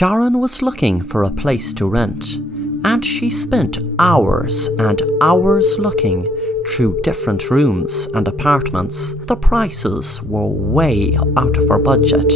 Sharon was looking for a place to rent, and she spent hours and hours looking through different rooms and apartments. The prices were way out of her budget.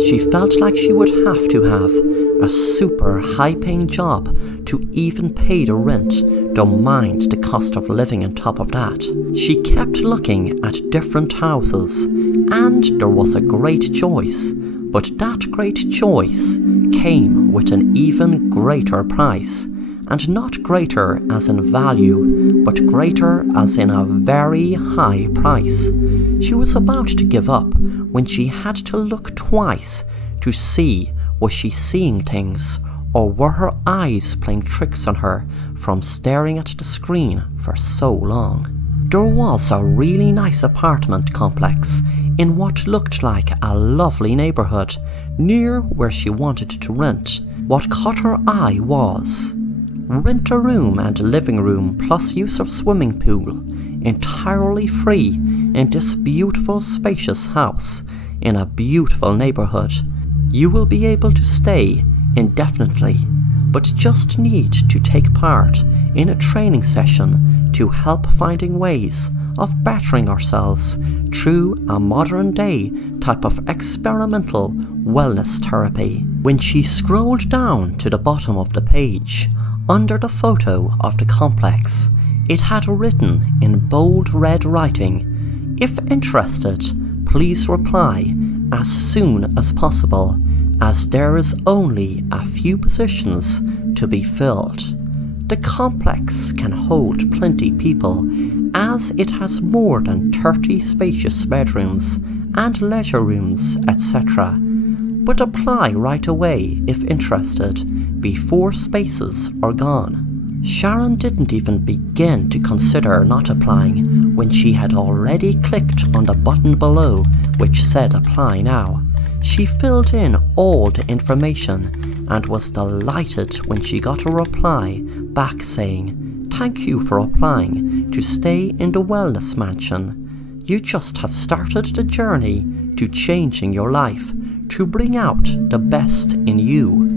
She felt like she would have to have a super high-paying job to even pay the rent, don't mind the cost of living on top of that. She kept looking at different houses, and there was a great choice, but that great choice came with an even greater price. And not greater as in value, but greater as in a very high price. She was about to give up when she had to look twice to see, was she seeing things, or were her eyes playing tricks on her from staring at the screen for so long. There was a really nice apartment complex in what looked like a lovely neighbourhood near where she wanted to rent. What caught her eye was rent a room and a living room plus use of swimming pool, entirely free in this beautiful spacious house in a beautiful neighbourhood. You will be able to stay indefinitely, but just need to take part in a training session to help finding ways of bettering ourselves through a modern day type of experimental wellness therapy. When she scrolled down to the bottom of the page, under the photo of the complex, it had written in bold red writing, "If interested, please reply as soon as possible, as there is only a few positions to be filled." The complex can hold plenty people, as it has more than 30 spacious bedrooms and leisure rooms, etc. But apply right away if interested, before spaces are gone. Sharon didn't even begin to consider not applying when she had already clicked on the button below which said apply now. She filled in all the information and was delighted when she got a reply back saying, "Thank you for applying to stay in the Wellness Mansion. You just have started the journey to changing your life, to bring out the best in you."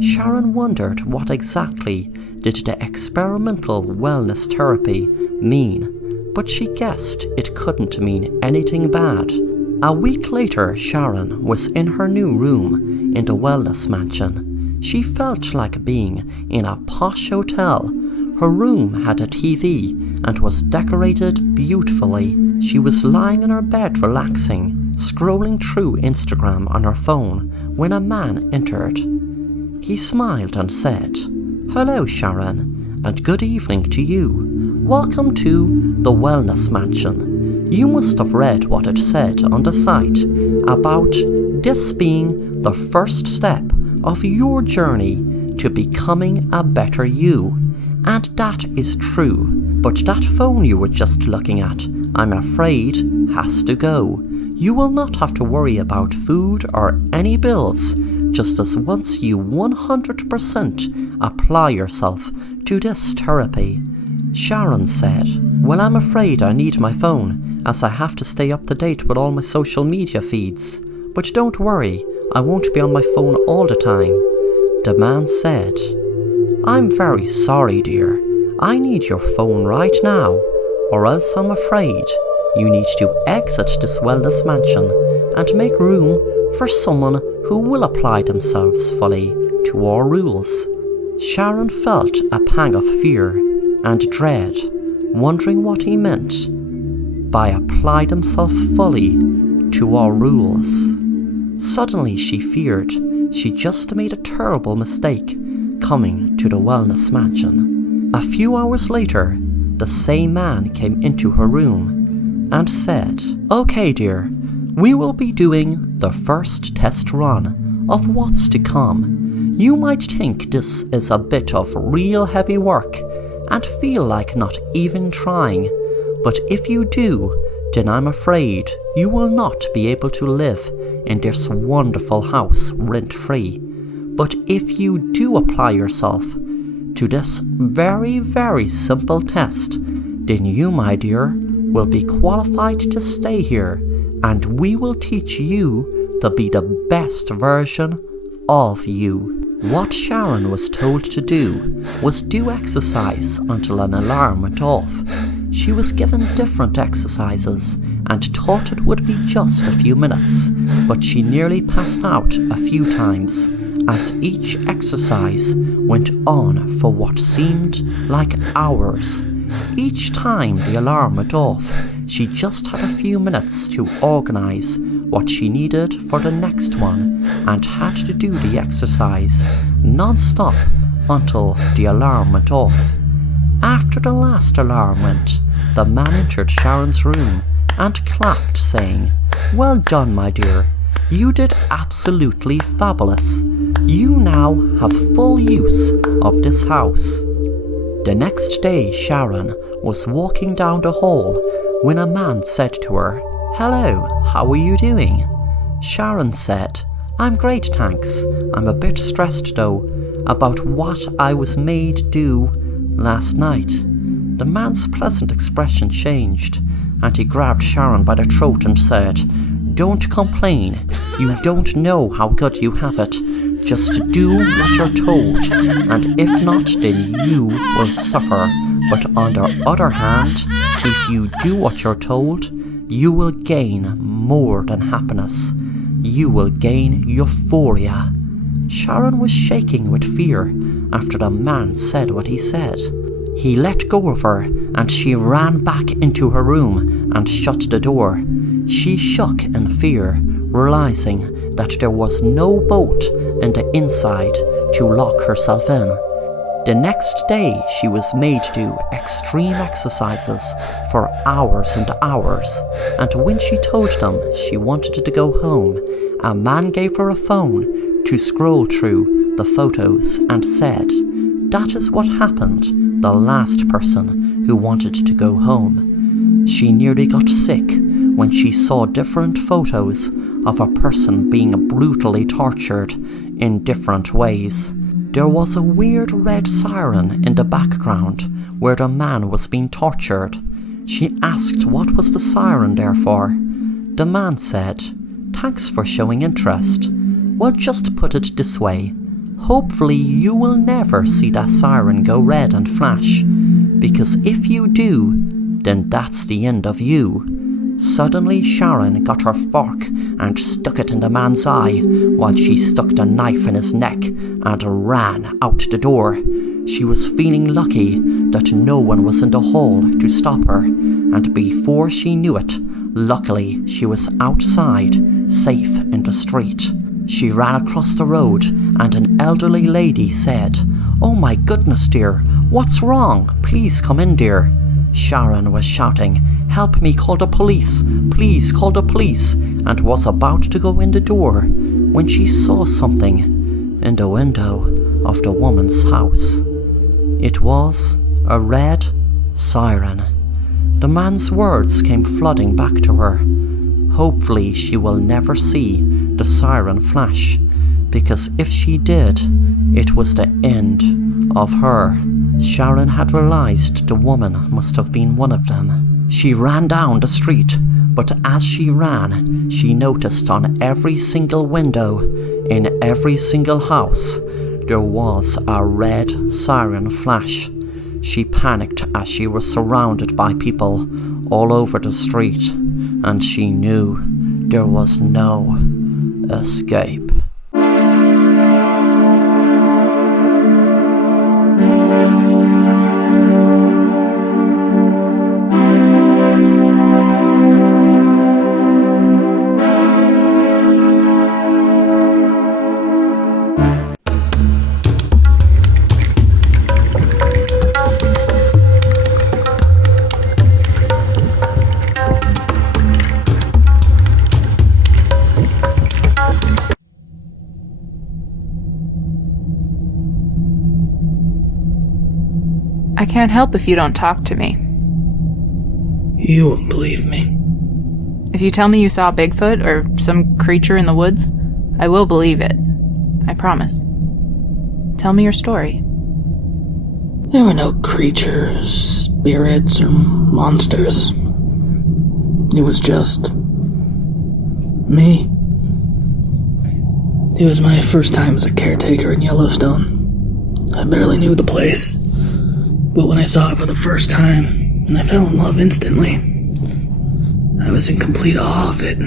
Sharon wondered what exactly did the experimental wellness therapy mean, but she guessed it couldn't mean anything bad. A week later, Sharon was in her new room in the Wellness Mansion. She felt like being in a posh hotel. Her room had a TV and was decorated beautifully. She was lying in her bed relaxing, scrolling through Instagram on her phone when a man entered. He smiled and said, "Hello Sharon, and good evening to you. Welcome to the Wellness Mansion. You must have read what it said on the site about this being the first step of your journey to becoming a better you. And that is true. But that phone you were just looking at, I'm afraid, has to go. You will not have to worry about food or any bills, just as once you 100% apply yourself to this therapy." Sharon said, "Well, I'm afraid I need my phone, as I have to stay up to date with all my social media feeds. But don't worry, I won't be on my phone all the time." The man said, "I'm very sorry, dear. I need your phone right now, or else I'm afraid you need to exit this Wellness Mansion and make room for someone who will apply themselves fully to our rules." Sharon felt a pang of fear and dread, wondering what he meant by apply themselves fully to our rules. Suddenly she feared she just made a terrible mistake coming to the Wellness Mansion. A few hours later, the same man came into her room and said, "Okay dear, we will be doing the first test run of what's to come. You might think this is a bit of real heavy work and feel like not even trying, but if you do, then I'm afraid you will not be able to live in this wonderful house rent-free. But if you do apply yourself to this very, very simple test, then you, my dear, will be qualified to stay here, and we will teach you to be the best version of you." What Sharon was told to do was do exercise until an alarm went off. She was given different exercises and thought it would be just a few minutes, but she nearly passed out a few times as each exercise went on for what seemed like hours. Each time the alarm went off, she just had a few minutes to organise what she needed for the next one and had to do the exercise non-stop until the alarm went off. After the last alarm went, the man entered Sharon's room and clapped, saying, "Well done, my dear. You did absolutely fabulous. You now have full use of this house." The next day, Sharon was walking down the hall when a man said to her, "Hello, how are you doing?" Sharon said, "I'm great, thanks. I'm a bit stressed though about what I was made do last night." The man's pleasant expression changed, and he grabbed Sharon by the throat and said, "Don't complain. You don't know how good you have it. Just do what you're told, and if not, then you will suffer. But on the other hand, if you do what you're told, you will gain more than happiness. You will gain euphoria." Sharon was shaking with fear after the man said what he said. He let go of her and she ran back into her room and shut the door. She shook in fear, realizing that there was no bolt in the inside to lock herself in. The next day she was made do extreme exercises for hours and hours, and when she told them she wanted to go home, a man gave her a phone to scroll through the photos and said, "That is what happened the last person who wanted to go home." She nearly got sick when she saw different photos of a person being brutally tortured in different ways. There was a weird red siren in the background where the man was being tortured. She asked what was the siren there for. The man said, "Thanks for showing interest. Well, just put it this way. Hopefully you will never see that siren go red and flash, because if you do, then that's the end of you." Suddenly Sharon got her fork and stuck it in the man's eye while she stuck the knife in his neck and ran out the door. She was feeling lucky that no one was in the hall to stop her, and before she knew it, luckily she was outside, safe in the street. She ran across the road and an elderly lady said, "Oh my goodness, dear, what's wrong? Please come in, dear." Sharon was shouting, "Help me, call the police, please call the police," and was about to go in the door when she saw something in the window of the woman's house. It was a red siren. The man's words came flooding back to her. Hopefully she will never see the siren flash, because if she did, it was the end of her. Sharon had realized the woman must have been one of them. She ran down the street, but as she ran, she noticed on every single window, in every single house, there was a red siren flash. She panicked as she was surrounded by people all over the street, and she knew there was no escape. I can't help if you don't talk to me. You won't believe me. If you tell me you saw Bigfoot or some creature in the woods, I will believe it. I promise. Tell me your story. There were no creatures, spirits, or monsters. It was just me. It was my first time as a caretaker in Yellowstone. I barely knew the place, but when I saw it for the first time, I fell in love instantly. I was in complete awe of it.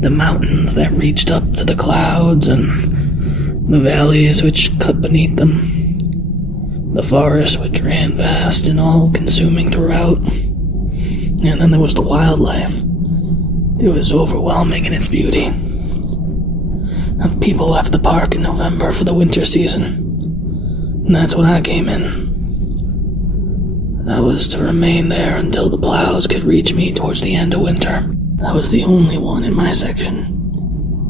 The mountains that reached up to the clouds and the valleys which cut beneath them. The forest which ran vast and all-consuming throughout. And then there was the wildlife. It was overwhelming in its beauty. And people left the park in November for the winter season. And that's when I came in. I was to remain there until the plows could reach me towards the end of winter. I was the only one in my section,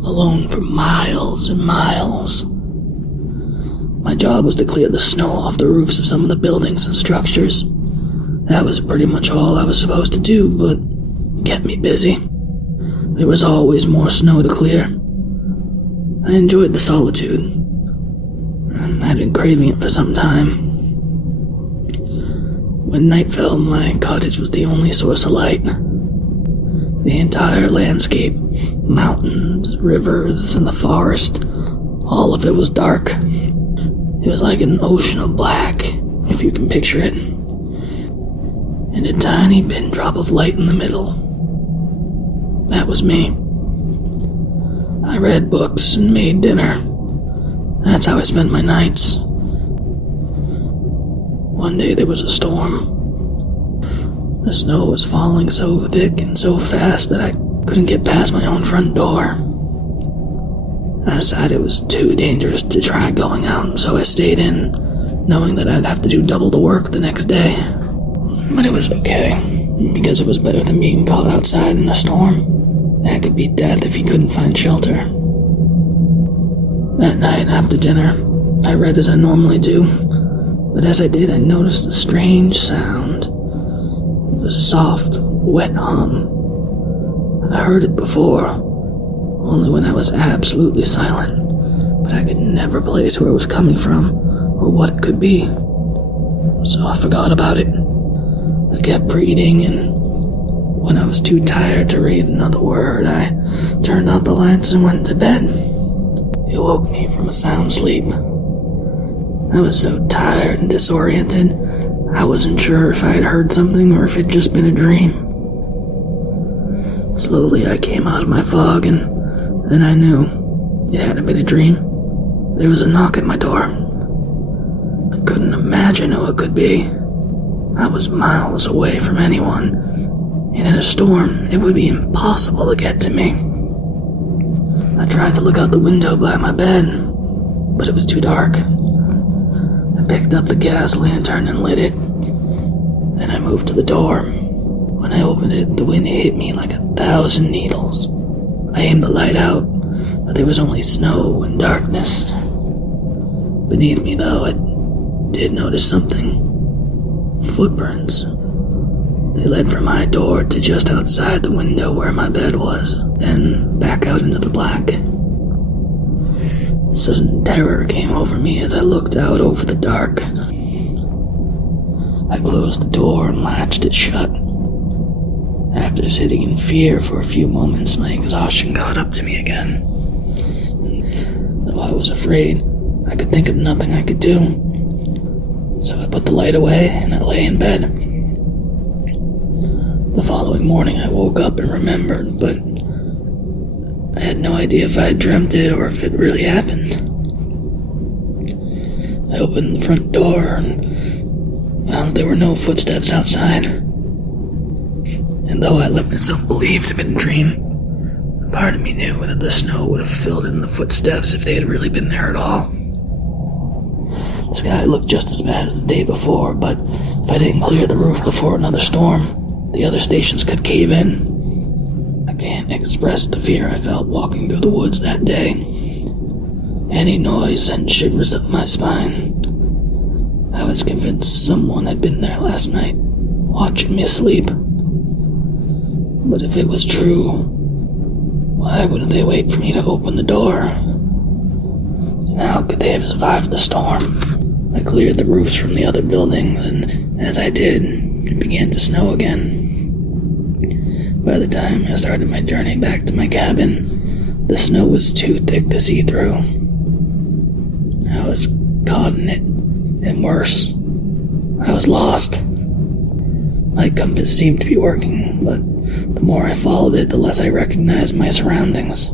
alone for miles and miles. My job was to clear the snow off the roofs of some of the buildings and structures. That was pretty much all I was supposed to do, but it kept me busy. There was always more snow to clear. I enjoyed the solitude. I'd been craving it for some time. When night fell, my cottage was the only source of light. The entire landscape, mountains, rivers, and the forest, all of it was dark. It was like an ocean of black, if you can picture it. And a tiny pin drop of light in the middle. That was me. I read books and made dinner. That's how I spent my nights. One day there was a storm. The snow was falling so thick and so fast that I couldn't get past my own front door. I decided it was too dangerous to try going out, so I stayed in, knowing that I'd have to do double the work the next day. But it was okay, because it was better than being caught outside in a storm. That could be death if you couldn't find shelter. That night after dinner, I read as I normally do, but as I did, I noticed a strange sound. A soft, wet hum. I heard it before, only when I was absolutely silent, but I could never place where it was coming from or what it could be. So I forgot about it. I kept reading, and when I was too tired to read another word, I turned out the lights and went to bed. It woke me from a sound sleep. I was so tired and disoriented, I wasn't sure if I had heard something or if it'd just been a dream. Slowly I came out of my fog, and then I knew it hadn't been a dream. There was a knock at my door. I couldn't imagine who it could be. I was miles away from anyone, and in a storm, it would be impossible to get to me. I tried to look out the window by my bed, but it was too dark. I picked up the gas lantern and lit it. Then I moved to the door. When I opened it, the wind hit me like 1,000 needles. I aimed the light out, but there was only snow and darkness. Beneath me, though, I did notice something. Footprints. They led from my door to just outside the window where my bed was, then back out into the black. Sudden terror came over me as I looked out over the dark. I closed the door and latched it shut. After sitting in fear for a few moments, my exhaustion caught up to me again. Though I was afraid, I could think of nothing I could do. So I put the light away and I lay in bed. The following morning I woke up and remembered, but I had no idea if I had dreamt it or if it really happened. I opened the front door and found there were no footsteps outside. And though I let myself believe it had been a dream, a part of me knew that the snow would have filled in the footsteps if they had really been there at all. The sky looked just as bad as the day before, but if I didn't clear the roof before another storm, the other stations could cave in. I can't express the fear I felt walking through the woods that day. Any noise sent shivers up my spine. I was convinced someone had been there last night, watching me sleep. But if it was true, why wouldn't they wait for me to open the door? And how could they have survived the storm? I cleared the roofs from the other buildings, and as I did, it began to snow again. By the time I started my journey back to my cabin, The snow was too thick to see through. I was caught in it, and worse, I was lost. My compass seemed to be working, but the more I followed it, the less I recognized my surroundings.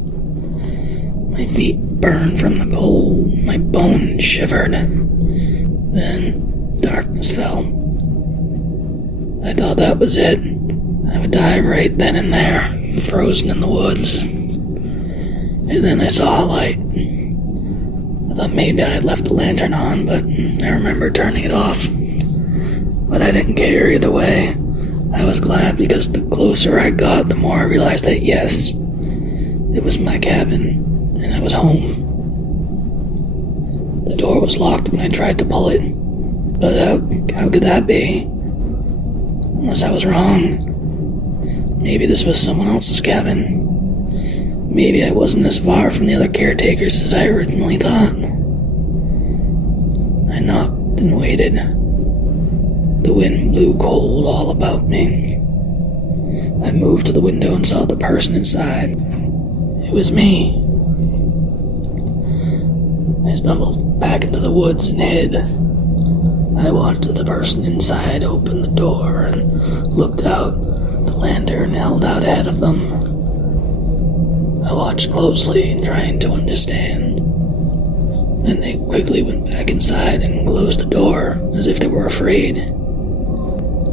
My feet burned from the cold, my bones shivered. Then darkness fell. I thought that was it. I would die right then and there, frozen in the woods. And then I saw a light. I thought maybe I had left the lantern on, but I remember turning it off. But I didn't care either way. I was glad because the closer I got, the more I realized that yes, it was my cabin, and I was home. The door was locked when I tried to pull it, but how could that be? Unless I was wrong. Maybe this was someone else's cabin. Maybe I wasn't as far from the other caretakers as I originally thought. I knocked and waited. The wind blew cold all about me. I moved to the window and saw the person inside. It was me. I stumbled back into the woods and hid. I watched the person inside open the door and looked out, the lantern held out ahead of them. I watched closely, trying to understand. Then they quickly went back inside and closed the door, as if they were afraid.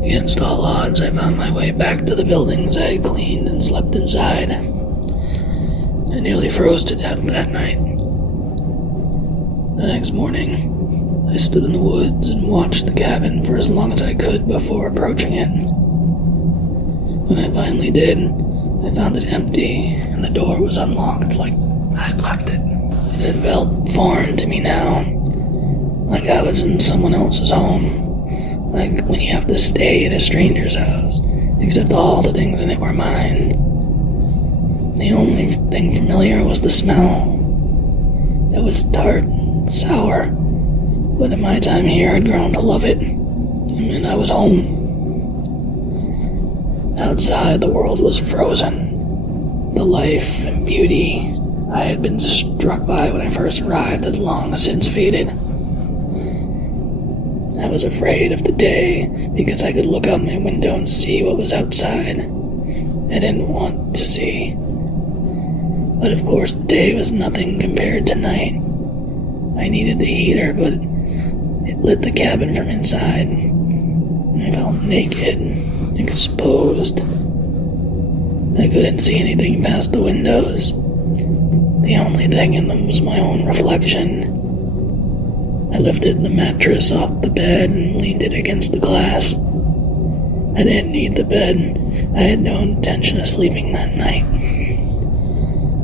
Against all odds, I found my way back to the buildings I had cleaned and slept inside. I nearly froze to death that night. The next morning, I stood in the woods and watched the cabin for as long as I could before approaching it. When I finally did, I found it empty, and the door was unlocked like I had left it. It felt foreign to me now, like I was in someone else's home, like when you have to stay at a stranger's house, except all the things in it were mine. The only thing familiar was the smell. It was tart and sour, but in my time here I'd grown to love it, and I was home. Outside, the world was frozen. The life and beauty I had been struck by when I first arrived had long since faded. I was afraid of the day because I could look out my window and see what was outside. I didn't want to see. But of course, the day was nothing compared to night. I needed the heater, but it lit the cabin from inside. I felt naked, exposed. I couldn't see anything past the windows. The only thing in them was my own reflection. I lifted the mattress off the bed and leaned it against the glass. I didn't need the bed. I had no intention of sleeping that night.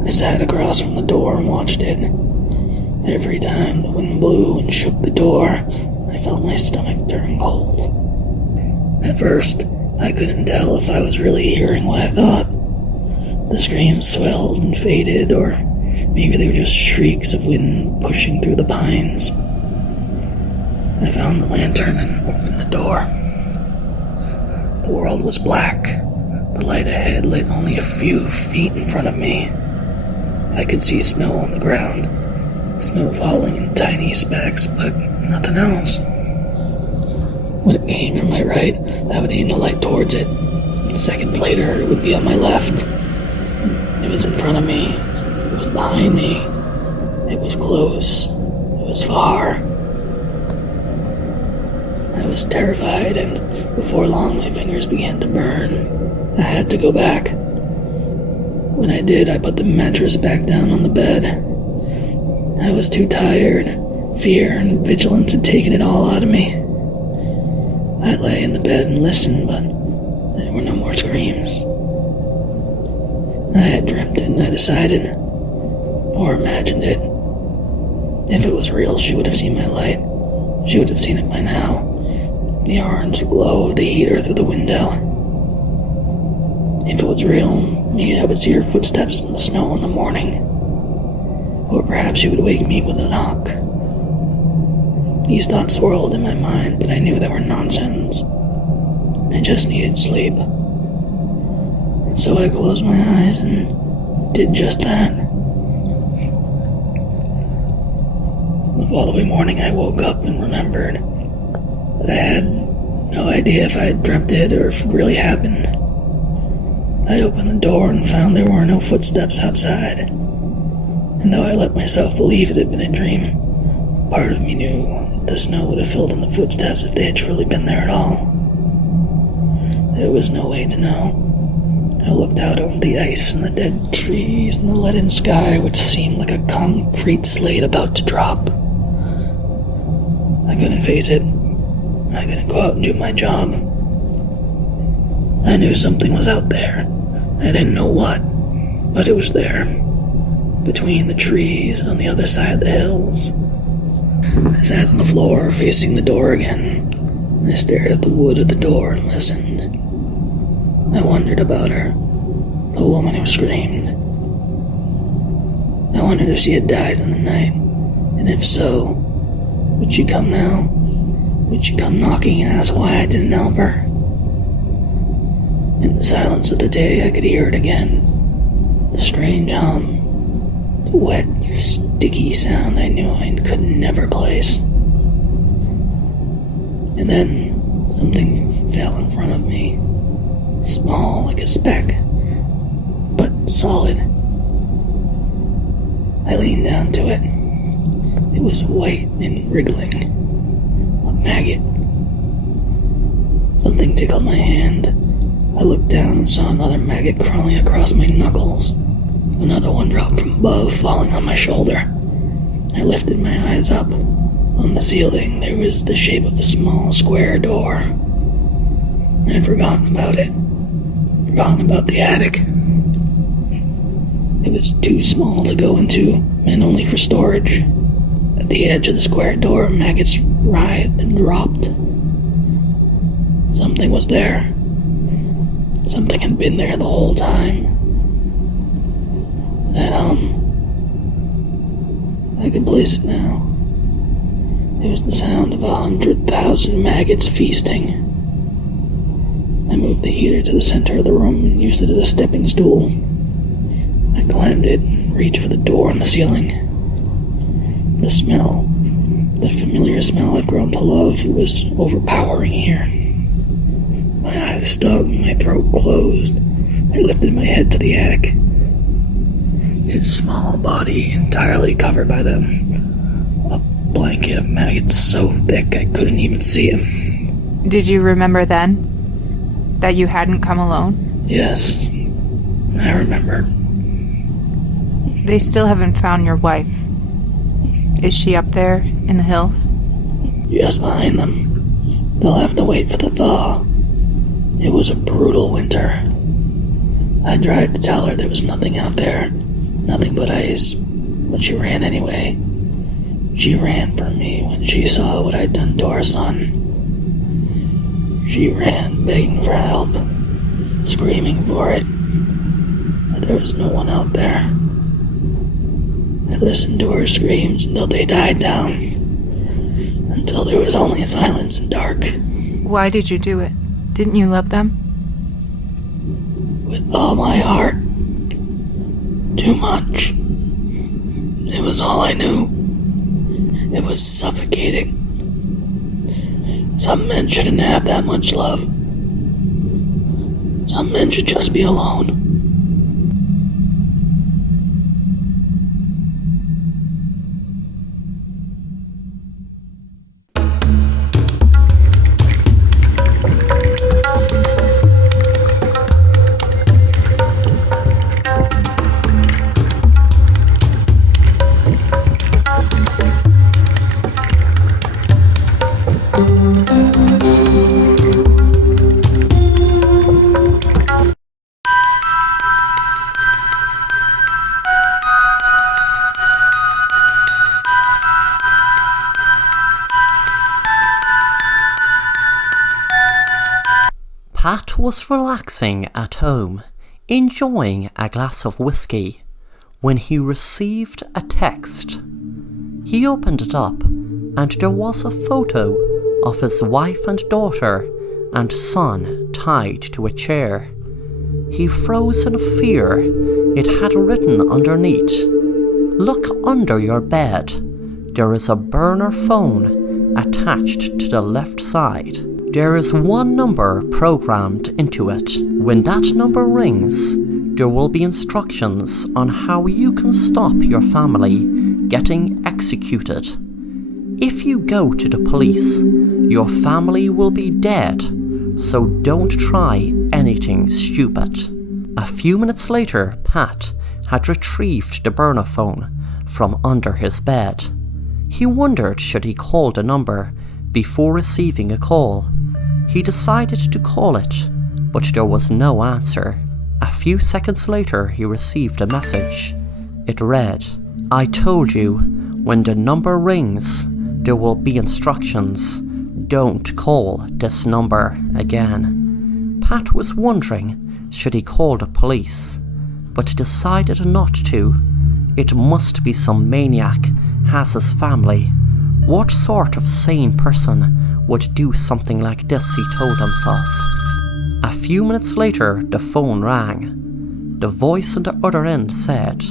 I sat across from the door and watched it. Every time the wind blew and shook the door, I felt my stomach turn cold. At first, I couldn't tell if I was really hearing what I thought. The screams swelled and faded, or maybe they were just shrieks of wind pushing through the pines. I found the lantern and opened the door. The world was black. The light ahead lit only a few feet in front of me. I could see snow on the ground, snow falling in tiny specks, but nothing else. When it came from my right, I would aim the light towards it. Seconds later, it would be on my left. It was in front of me. It was behind me. It was close. It was far. I was terrified, and before long my fingers began to burn. I had to go back. When I did, I put the mattress back down on the bed. I was too tired. Fear and vigilance had taken it all out of me. I lay in the bed and listened, but there were no more screams. I had dreamt it, and I decided, or imagined it. If it was real, she would have seen my light. She would have seen it by now. The orange glow of the heater through the window. If it was real, maybe I would see her footsteps in the snow in the morning. Or perhaps she would wake me with a knock. These thoughts swirled in my mind, but I knew they were nonsense. I just needed sleep. And so I closed my eyes and did just that. following morning, I woke up and remembered that I had no idea if I had dreamt it or if it really happened. I opened the door and found there were no footsteps outside. And though I let myself believe it had been a dream, part of me knew the snow would have filled in the footsteps if they had truly been there at all. There was no way to know. I looked out over the ice and the dead trees and the leaden sky, which seemed like a concrete slate about to drop. I couldn't face it. I couldn't go out and do my job. I knew something was out there. I didn't know what, but it was there, between the trees on the other side of the hills. I sat on the floor facing the door again. I stared at the wood of the door and listened. I wondered about her, the woman who screamed. I wondered if she had died in the night, and if so, would she come now? Would she come knocking and ask why I didn't help her? In the silence of the day, I could hear it again. The strange hum, the wet, sticky sound I knew I could never place. And then something fell in front of me. Small like a speck, but solid. I leaned down to it. It was white and wriggling. A maggot. Something tickled my hand. I looked down and saw another maggot crawling across my knuckles. Another one dropped from above, falling on my shoulder. I lifted my eyes up. On the ceiling, there was the shape of a small square door. I had forgotten about it. Forgotten about the attic. It was too small to go into, meant only for storage. At the edge of the square door, maggots writhed and dropped. Something was there. Something had been there the whole time. That I could place it now. It was the sound of 100,000 maggots feasting. I moved the heater to the center of the room and used it as a stepping stool. I climbed it and reached for the door on the ceiling. The smell, the familiar smell I've grown to love, was overpowering here. My eyes stung, my throat closed. I lifted my head to the attic. His small body entirely covered by them. A blanket of maggots so thick I couldn't even see him. Did you remember then that you hadn't come alone? Yes, I remember. They still haven't found your wife. Is she up there in the hills? Just behind them. They'll have to wait for the thaw. It was a brutal winter. I tried to tell her there was nothing out there, nothing but ice, but she ran anyway. She ran from me when she saw what I'd done to our son. She ran begging for help, screaming for it, but there was no one out there. I listened to her screams until they died down, until there was only silence and dark. Why did you do it? Didn't you love them? With all my heart. Too much. It was all I knew. It was suffocating. Some men shouldn't have that much love. Some men should just be alone. Pat was relaxing at home, enjoying a glass of whiskey, when he received a text. He opened it up, and there was a photo of his wife and daughter and son tied to a chair. He froze in fear. It had written underneath, "Look under your bed. There is a burner phone attached to the left side. There is one number programmed into it. When that number rings, there will be instructions on how you can stop your family getting executed. If you go to the police, your family will be dead, so don't try anything stupid. A few minutes later, Pat had retrieved the burner phone from under his bed. He wondered should he call the number before receiving a call. He decided to call it, but there was no answer. A few seconds later, he received a message. It read, "I told you, when the number rings, there will be instructions. Don't call this number again." Pat was wondering, should he call the police, but decided not to. It must be some maniac has his family. What sort of sane person would do something like this, he told himself. A few minutes later, the phone rang. The voice on the other end said,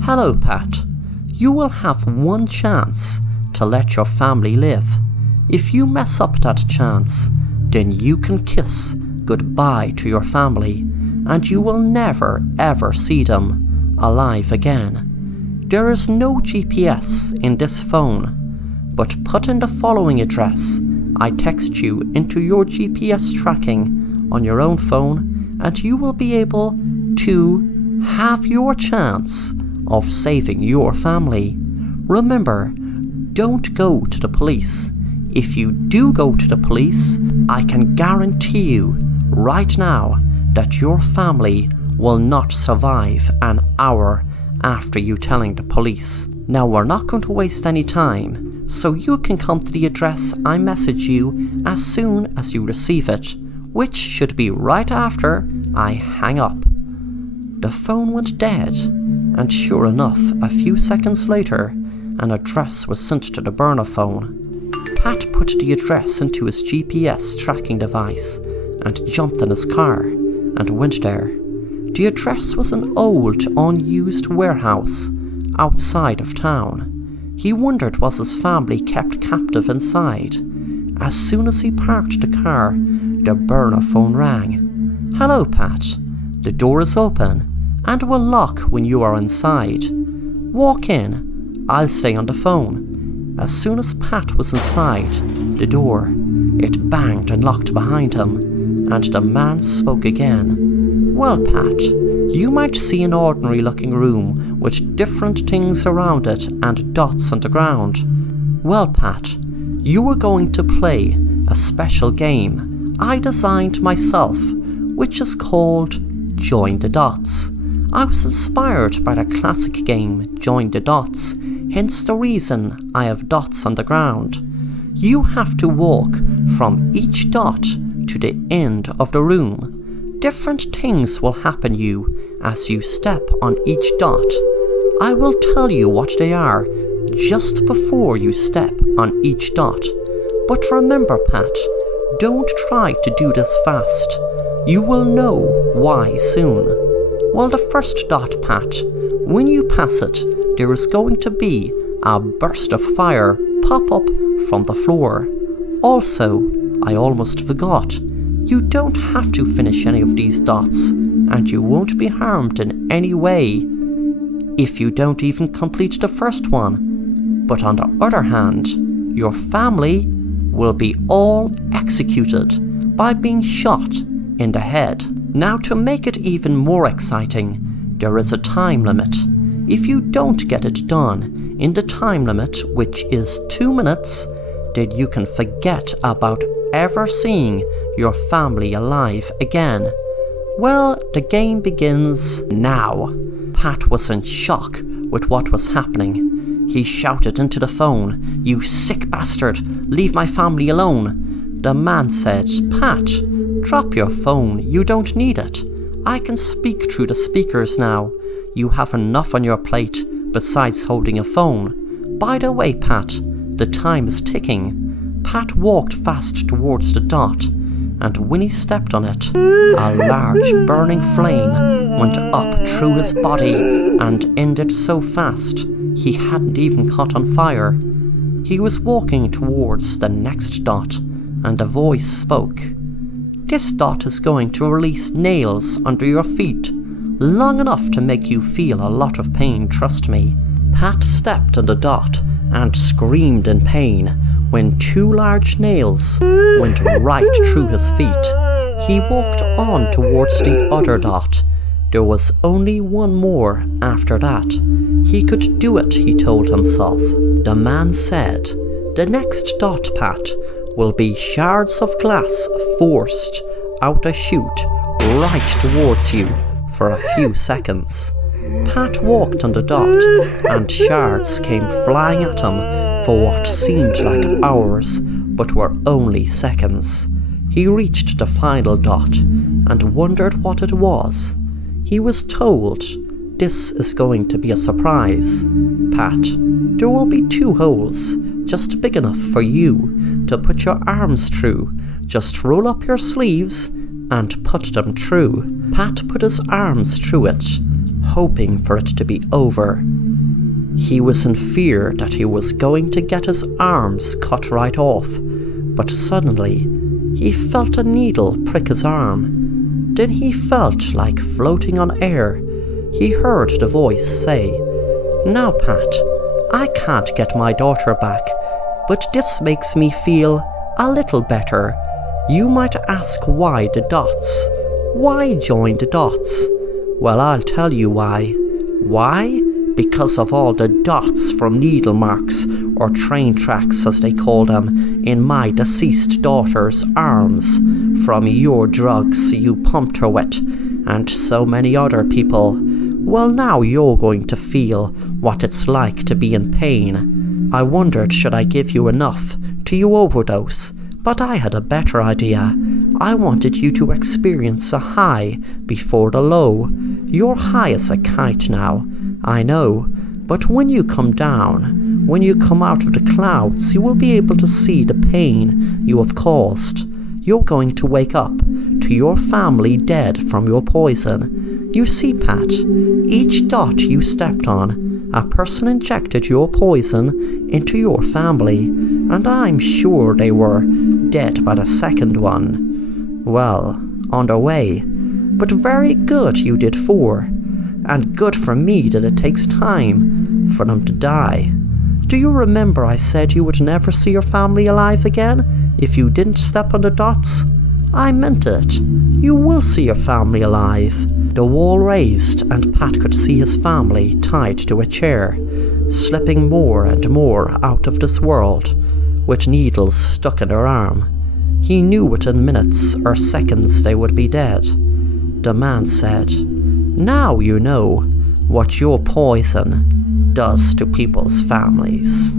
"Hello, Pat. You will have one chance to let your family live. If you mess up that chance, then you can kiss goodbye to your family, and you will never ever see them alive again. There is no GPS in this phone, but put in the following address I text you into your GPS tracking on your own phone, and you will be able to have your chance of saving your family. Remember, don't go to the police. If you do go to the police, I can guarantee you right now that your family will not survive an hour after you telling the police." Now, we're not going to waste any time, so you can come to the address I message you as soon as you receive it, which should be right after I hang up. The phone went dead, and sure enough, a few seconds later, an address was sent to the burner phone. Pat put the address into his GPS tracking device and jumped in his car and went there. The address was an old, unused warehouse outside of town. He wondered was his family kept captive inside. As soon as he parked the car, the burner phone rang. "Hello, Pat. The door is open and will lock when you are inside. Walk in. I'll stay on the phone." As soon as Pat was inside the door, it banged and locked behind him, and the man spoke again. "Well, Pat, you might see an ordinary looking room with different things around it and dots on the ground. Well, Pat, you were going to play a special game I designed myself, which is called Join the Dots. I was inspired by the classic game Join the Dots, hence the reason I have dots on the ground. You have to walk from each dot to the end of the room. Different things will happen you as you step on each dot. I will tell you what they are just before you step on each dot. But remember, Pat, don't try to do this fast. You will know why soon. Well, the first dot, Pat, when you pass it, there is going to be a burst of fire pop up from the floor. Also, I almost forgot, you don't have to finish any of these dots, and you won't be harmed in any way if you don't even complete the first one. But on the other hand, your family will be all executed by being shot in the head. Now, to make it even more exciting, there is a time limit. If you don't get it done in the time limit, which is 2 minutes, then you can forget about ever seeing your family alive again. Well, the game begins now. Pat was in shock with what was happening. He shouted into the phone, "You sick bastard, leave my family alone." The man said, "Pat, drop your phone, you don't need it. I can speak through the speakers now. You have enough on your plate besides holding a phone. By the way, Pat, the time is ticking." Pat walked fast towards the dot, and when he stepped on it, a large burning flame went up through his body and ended so fast he hadn't even caught on fire. He was walking towards the next dot, and a voice spoke. "This dot is going to release nails under your feet, long enough to make you feel a lot of pain, trust me." Pat stepped on the dot and screamed in pain when 2 large nails went right through his feet. He walked on towards the other dot. There was only one more after that. He could do it, he told himself. The man said, "The next dot, Pat, will be shards of glass forced out a chute right towards you for a few seconds." Pat walked on the dot, and shards came flying at him for what seemed like hours, but were only seconds. He reached the final dot, and wondered what it was. He was told, "This is going to be a surprise, Pat. There will be 2 holes, just big enough for you to put your arms through. Just roll up your sleeves and put them through." Pat put his arms through it, hoping for it to be over. He was in fear that he was going to get his arms cut right off, but suddenly he felt a needle prick his arm. Then he felt like floating on air. He heard the voice say, "Now, Pat, I can't get my daughter back, but this makes me feel a little better. You might ask why the dots? Why join the dots? Well, I'll tell you why. Why? Because of all the dots from needle marks, or train tracks as they call them, in my deceased daughter's arms, from your drugs you pumped her with, and so many other people. Well, now you're going to feel what it's like to be in pain. I wondered should I give you enough till you overdose, but I had a better idea. I wanted you to experience a high before the low. You're high as a kite now, I know, but when you come down, when you come out of the clouds, you will be able to see the pain you have caused. You're going to wake up to your family dead from your poison. You see, Pat, each dot you stepped on, a person injected your poison into your family, and I'm sure they were dead by the second one. Well, on their way, but very good you did 4. And good for me that it takes time for them to die. Do you remember I said you would never see your family alive again if you didn't step on the dots? I meant it. You will see your family alive." The wall raised, and Pat could see his family tied to a chair, slipping more and more out of this world, with needles stuck in their arm. He knew within minutes or seconds they would be dead. The man said, "Now you know what your poison does to people's families."